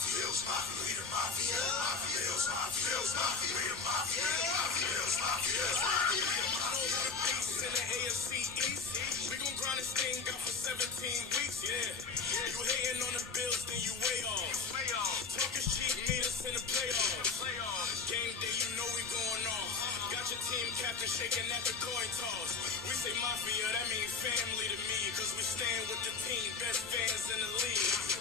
We gon' grind this thing out for 17 weeks, yeah. You hating on the Bills, then you way off. Talk is cheap, meet us in the playoffs. Game day, you know we going off. Got your team captain shaking at the coin toss. We say mafia, that means family to me. Cause we stand with the team, best fans in the league.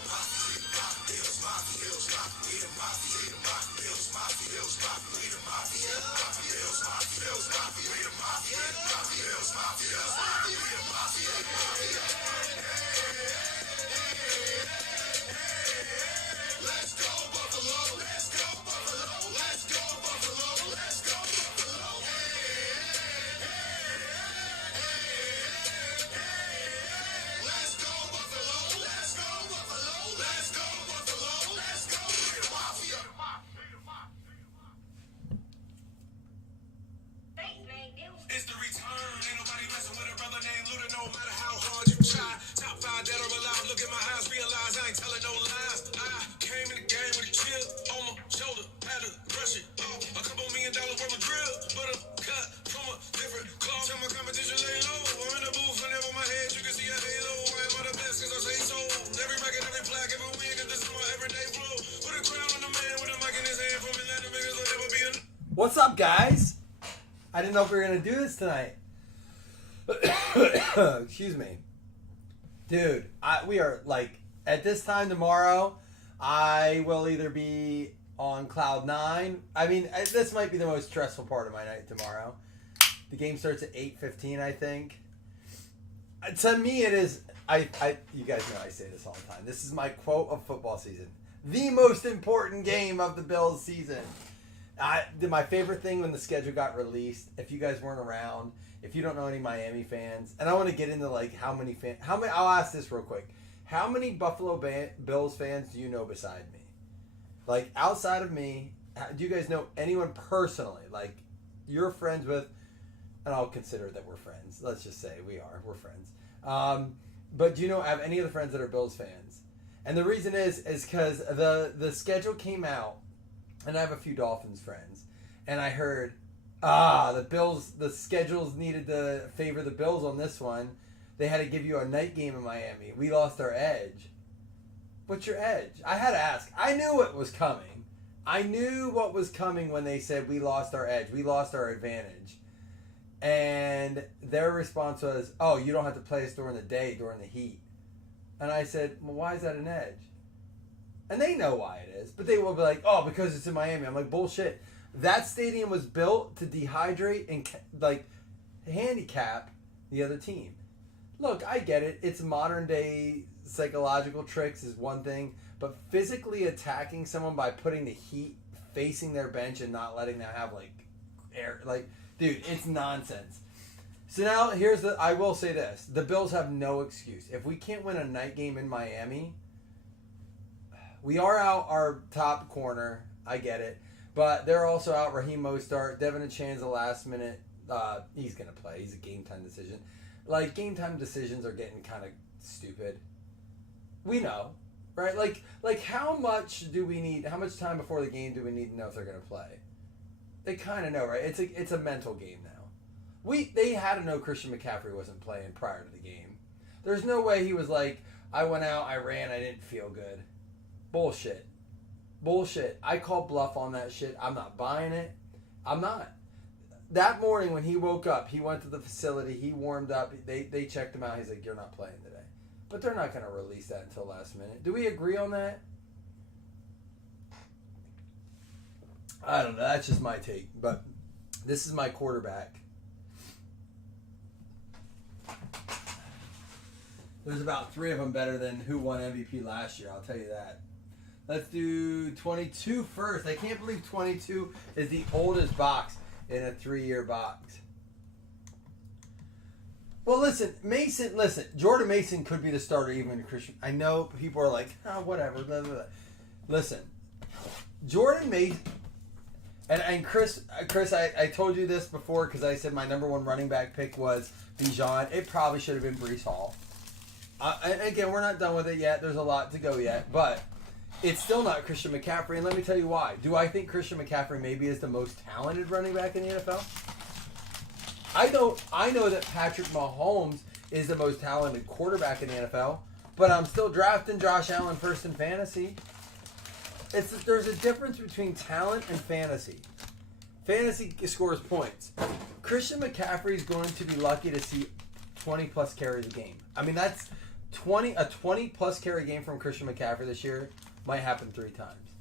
It's the return. Ain't nobody messing with a brother named Luda, no matter how hard you try. Top 5 dead or alive. Look at my eyes, realize I ain't telling no lies. I came in the game with a chip on my shoulder, had to brush it off. A couple $1 million worth of drill, but I'm cut from a different cloth. Tell my competition lay low. I'm in the booth and over my head you can see a halo. I am the best cause I say so. Every record, every plaque, every win, cause this is my everyday flow. Put a crown on the man with a mic in his hand. From Atlanta, niggas will never be enough. What's up, guys? I didn't know if we were going to do this tonight. Excuse me. Dude, we are like, at this time tomorrow, I will either be on cloud 9. I mean, this might be the most stressful part of my night tomorrow. The game starts at 8:15, I think. To me, it is, you guys know I say this all the time. This is my quote of football season. The most important game of the Bills season. My favorite thing when the schedule got released, if you guys weren't around, if you don't know any Miami fans, and I want to get into like how many, I'll ask this real quick. How many Buffalo Bills fans do you know beside me? Like outside of me, do you guys know anyone personally? Like you're friends with, and I'll consider that we're friends. Let's just say we're friends. But do you have any of the friends that are Bills fans? And the reason is because the schedule came out. And I have a few Dolphins friends. And I heard, the schedules needed to favor the Bills on this one. They had to give you a night game in Miami. We lost our edge. What's your edge? I had to ask. I knew it was coming. I knew what was coming when they said we lost our edge. We lost our advantage. And their response was, oh, you don't have to play us during the day, during the heat. And I said, well, why is that an edge? And they know why it is, but they will be like, oh, because it's in Miami. I'm like, bullshit. That stadium was built to dehydrate and, handicap the other team. Look, I get it. It's modern day psychological tricks is one thing, but physically attacking someone by putting the heat facing their bench and not letting them have, air. Dude, it's nonsense. So now, I will say this. The Bills have no excuse. If we can't win a night game in Miami... We are out our top corner. I get it. But they're also out Raheem Mostert. Devin Achan's the last minute. He's going to play. He's a game time decision. Game time decisions are getting kind of stupid. We know. Right? How much do we need? How much time before the game do we need to know if they're going to play? They kind of know, right? It's a mental game now. They had to know Christian McCaffrey wasn't playing prior to the game. There's no way he was like, I went out, I ran, I didn't feel good. Bullshit. I call bluff on that shit. I'm not buying it. I'm not. That morning when he woke up, he went to the facility, he warmed up, they checked him out, he's like, you're not playing today. But they're not going to release that until last minute. Do we agree on that? I don't know. That's just my take. But this is my quarterback. There's about 3 of them better than who won MVP last year, I'll tell you that. Let's do 22 first. I can't believe 22 is the oldest box in a 3-year box. Well, listen, Jordan Mason could be the starter even in Christian. I know people are like, whatever. Blah, blah, blah. Listen, Jordan Mason, and Chris, I told you this before because I said my number 1 running back pick was Bijan. It probably should have been Breece Hall. And again, we're not done with it yet. There's a lot to go yet, but It's still not Christian McCaffrey, and let me tell you why. Do I think Christian McCaffrey maybe is the most talented running back in the NFL? I know that Patrick Mahomes is the most talented quarterback in the NFL, but I'm still drafting Josh Allen first in fantasy. There's a difference between talent and fantasy. Fantasy scores points. Christian McCaffrey is going to be lucky to see 20 plus carries a game. I mean, that's a 20 plus carry game from Christian McCaffrey this year might happen 3 times.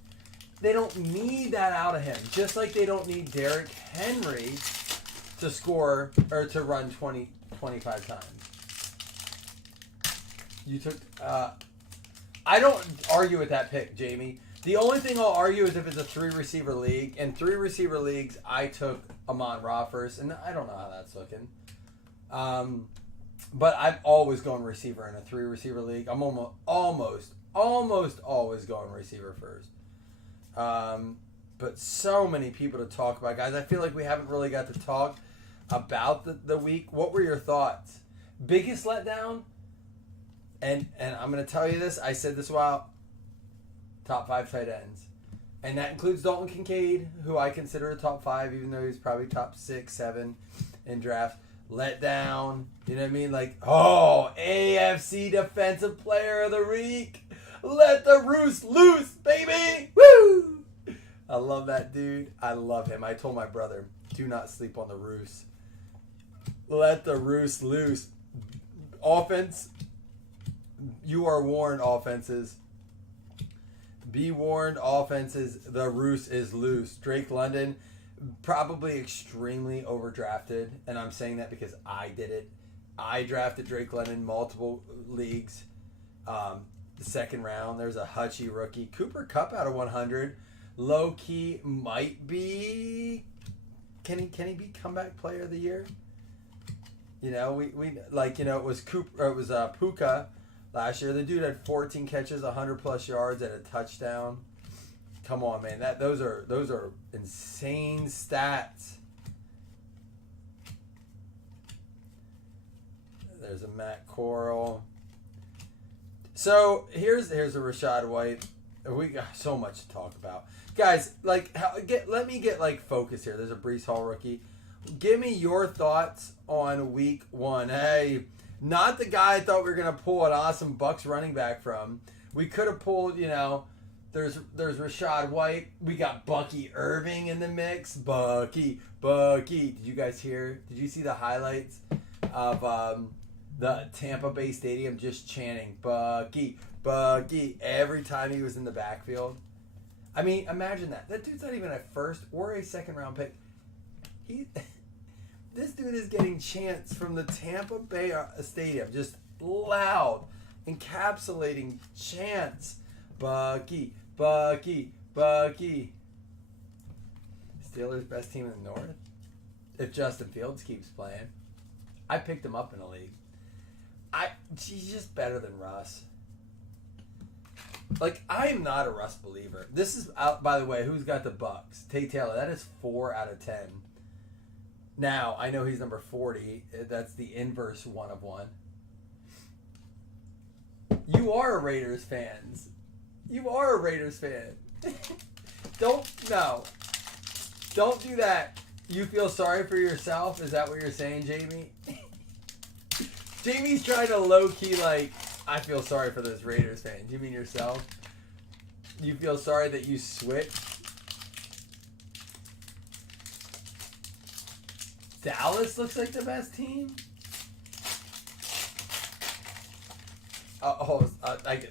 They don't need that out of him, just like they don't need Derrick Henry to score or to run 20, 25 times. You took. I don't argue with that pick, Jamie. The only thing I'll argue is if it's a 3-receiver league. In 3-receiver leagues, I took Amon-Ra first, and I don't know how that's looking. But I've always gone receiver in a 3-receiver league. I'm almost always going receiver first. But so many people to talk about, guys. I feel like we haven't really got to talk about the week. What were your thoughts? Biggest letdown? And I'm going to tell you this. I said this a while. Top 5 tight ends. And that includes Dalton Kincaid, who I consider a top 5, even though he's probably top 6, 7 in drafts. Letdown. You know what I mean? Like, AFC Defensive Player of the Week. Let the Roos loose, baby. Woo! I love that dude. I love him. I told my brother, do not sleep on the Roos. Let the Roos loose. Offense. You are warned, offenses. Be warned, offenses. The Roos is loose. Drake London, probably extremely overdrafted. And I'm saying that because I did it. I drafted Drake London multiple leagues. The second round, there's a Hutchie rookie. Cooper Kupp out of 100. Low key might be. Can he be comeback player of the year? You know, we it was Puka last year. The dude had 14 catches, 100 plus yards, and a touchdown. Come on, man. Those are insane stats. There's a Matt Corral. So here's a Rachaad White. We got so much to talk about, guys. Let me get focused here. There's a Breece Hall rookie. Give me your thoughts on week 1. Hey, not the guy I thought we were gonna pull an awesome Bucks running back from. We could have pulled, there's Rachaad White. We got Bucky Irving in the mix. Bucky. Did you guys hear? Did you see the highlights of the Tampa Bay Stadium just chanting Bucky every time he was in the backfield? I mean, imagine that. That dude's not even a first or a second round pick. This dude is getting chants from the Tampa Bay Stadium, just loud, encapsulating chants. Bucky. Steelers best team in the North. If Justin Fields keeps playing, I picked him up in a league. He's just better than Russ. I am not a Russ believer. This is out, by the way, who's got the Bucks? Tate Taylor. That is 4 out of 10. Now, I know he's number 40. That's the inverse 1 of 1. You are a Raiders fan. Don't do that. You feel sorry for yourself? Is that what you're saying, Jamie? Jamie's trying to low-key, I feel sorry for those Raiders fans. You mean yourself? You feel sorry that you switched? Dallas looks like the best team?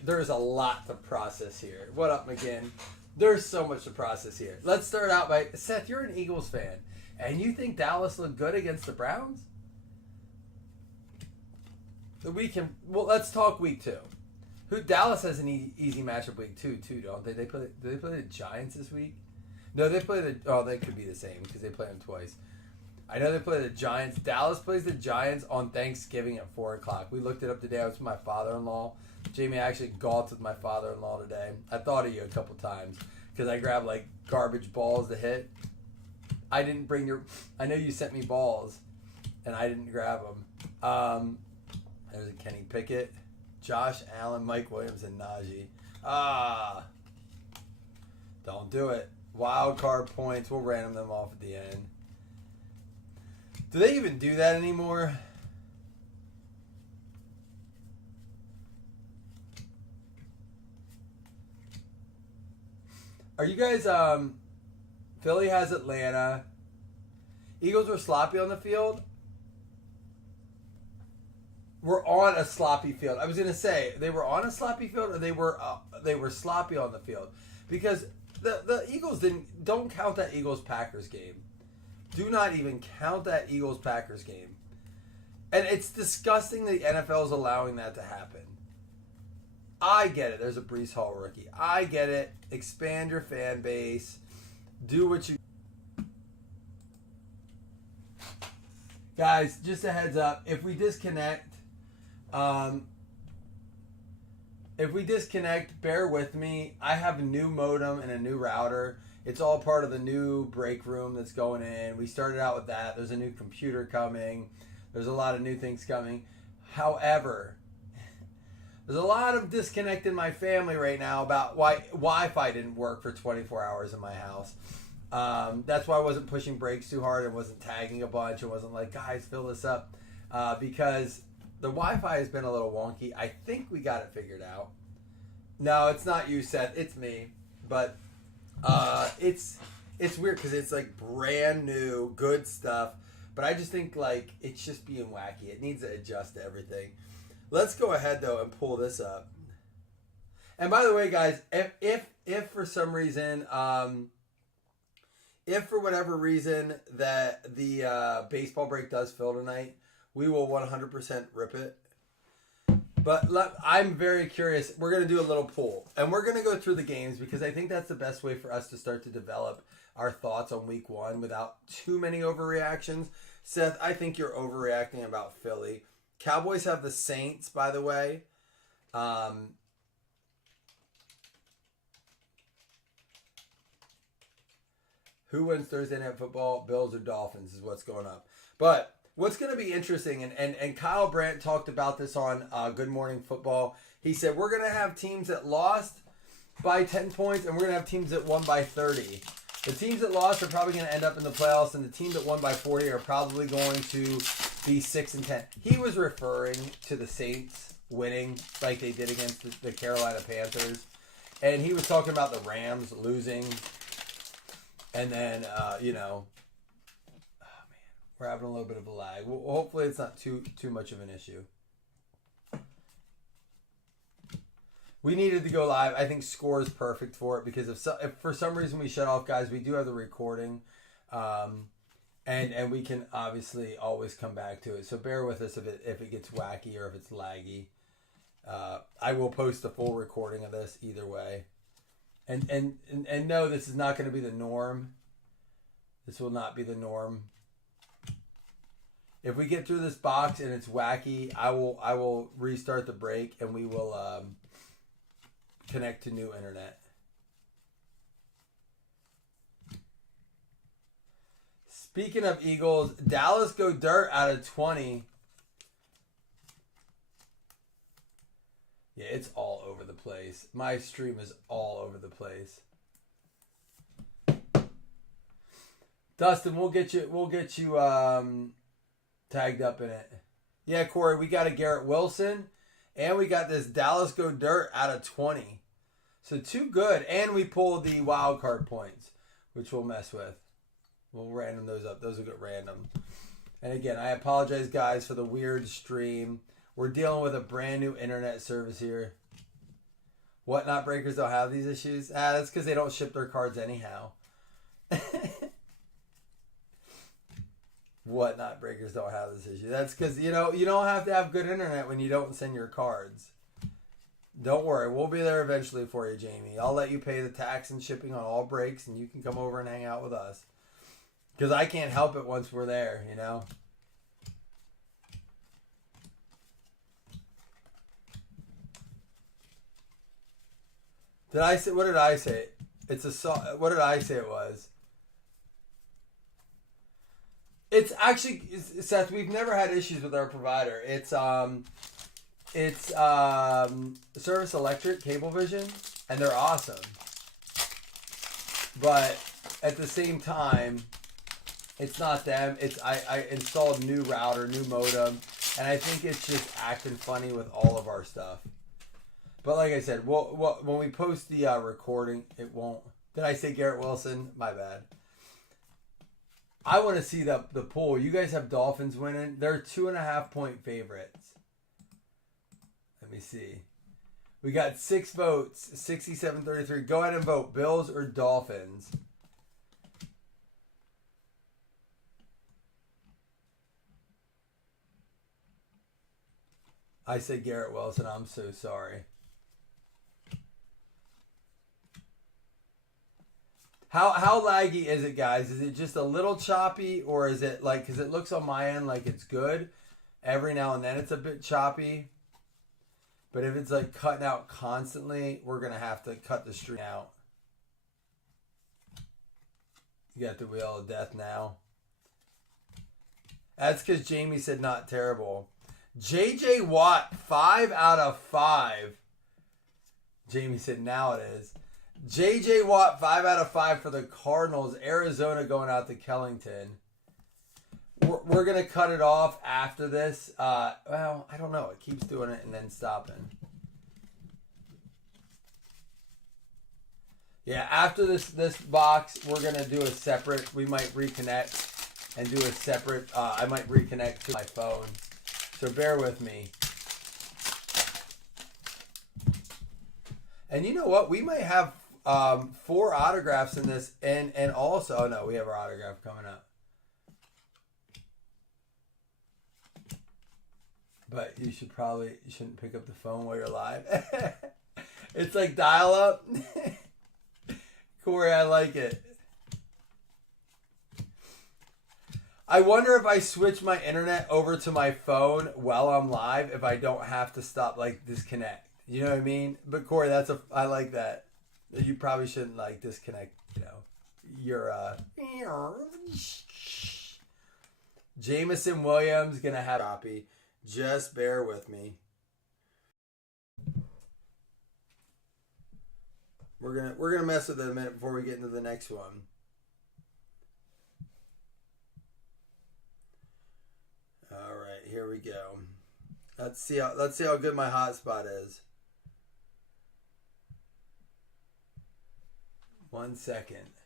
There's a lot to process here. What up, McGinn? There's so much to process here. Let's start out by... Seth, you're an Eagles fan, and you think Dallas looked good against the Browns? Let's talk week 2. Dallas has an easy matchup week 2 too, don't they? Do they play the Giants this week? No, they play they could be the same because they play them twice. I know they play the Giants. Dallas plays the Giants on Thanksgiving at 4:00. We looked it up today. I was with my father-in-law. Jamie, I actually golfed with my father-in-law today. I thought of you a couple times because I grabbed garbage balls to hit. I didn't bring your. I know you sent me balls, and I didn't grab them. There's a Kenny Pickett, Josh Allen, Mike Williams, and Najee. Don't do it. Wild card points. We'll random them off at the end. Do they even do that anymore? Are you guys, Philly has Atlanta. Eagles were sloppy on the field. We're on a sloppy field. I was going to say, they were on a sloppy field or they were sloppy on the field. Because the Eagles don't count that Eagles-Packers game. Do not even count that Eagles-Packers game. And it's disgusting the NFL is allowing that to happen. I get it. There's a Breece Hall rookie. I get it. Expand your fan base. Do what you... Guys, just a heads up. If we disconnect, bear with me. I have a new modem and a new router. It's all part of the new break room that's going in. We started out with that. There's a new computer coming. There's a lot of new things coming. However... There's a lot of disconnect in my family right now about why Wi-Fi didn't work for 24 hours in my house. That's why I wasn't pushing brakes too hard and wasn't tagging a bunch and wasn't like, guys, fill this up. Because the Wi-Fi has been a little wonky. I think we got it figured out. No, it's not you, Seth. It's me. But it's weird because it's like brand new, good stuff. But I just think like it's just being wacky. It needs to adjust to everything. Let's go ahead though and pull this up. And by the way, guys, if for some reason, if for whatever reason that the baseball break does fill tonight, we will 100% rip it. But I'm very curious. We're going to do a little poll. And we're going to go through the games because I think that's the best way for us to start to develop our thoughts on week one without too many overreactions. Seth, I think you're overreacting about Philly. Cowboys have the Saints, by the way. Who wins Thursday Night Football? Bills or Dolphins is what's going up. But what's going to be interesting, and Kyle Brandt talked about this on Good Morning Football. He said, we're going to have teams that lost by 10 points, and we're going to have teams that won by 30. The teams that lost are probably going to end up in the playoffs, and the team that won by 40 are probably going to be 6-10. He was referring to the Saints winning like they did against the Carolina Panthers. And he was talking about the Rams losing. And then, oh man, we're having a little bit of a lag. Well, hopefully it's not too much of an issue. We needed to go live. I think Score is perfect for it because if for some reason we shut off, guys, we do have the recording. And we can obviously always come back to it. So bear with us if it gets wacky or if it's laggy. I will post a full recording of this either way. And no, this is not going to be the norm. This will not be the norm. If we get through this box and it's wacky, I will restart the break and we will connect to new internet. Speaking of Eagles, Dallas go dirt out of 20. Yeah, it's all over the place. My stream is all over the place. Dustin, we'll get you tagged up in it. Yeah, Corey, we got a Garrett Wilson, and we got this Dallas go dirt out of 20. So too good, and we pulled the wild card points, which we'll mess with. We'll random those up. Those will get random. And again, I apologize, guys, for the weird stream. We're dealing with a brand new internet service here. Whatnot Breakers don't have these issues. That's because they don't ship their cards anyhow. Whatnot Breakers don't have this issue. That's because, you don't have to have good internet when you don't send your cards. Don't worry. We'll be there eventually for you, Jamie. I'll let you pay the tax and shipping on all breaks, and you can come over and hang out with us. Because I can't help it once we're there, Did I say? What did I say? What did I say it was? It's actually, Seth, we've never had issues with our provider. It's Service Electric Cablevision, and they're awesome. but at the same time, it's not them. It's I installed new router, new modem, and I think it's just acting funny with all of our stuff. But like I said, when we post the recording, it won't. Did I say Garrett Wilson? My bad. I want to see the pool. You guys have Dolphins winning. They're 2.5-point favorites. Let me see. We got 6 votes, 67-33. Go ahead and vote. Bills or Dolphins? I said Garrett Wilson. I'm so sorry. How laggy is it, guys? Is it just a little choppy, or is it like, because it looks on my end like it's good. Every now and then it's a bit choppy. But if it's like cutting out constantly, we're going to have to cut the stream out. You got the wheel of death now. That's because Jamie said not terrible. J.J. Watt, 5 out of 5. Jamie said now it is. J.J. Watt, 5 out of 5 for the Cardinals. Arizona going out to Kellington. We're going to cut it off after this. Well, I don't know. It keeps doing it and then stopping. Yeah, after this box, we're going to do a separate. We might reconnect and do a separate. I might reconnect to my phone. So bear with me. And you know what? We might have 4 autographs in this. And also, oh no, we have our autograph coming up. But you shouldn't pick up the phone while you're live. It's like dial up. Corey, I like it. I wonder if I switch my internet over to my phone while I'm live, if I don't have to stop, like, disconnect. You know what I mean? But Corey, I like that. You probably shouldn't, like, disconnect, you know. Your, Jameson Williams gonna have a copy. Just bear with me. We're gonna mess with it a minute before we get into the next one. All right, here we go. Let's see how good my hotspot is. 1 second.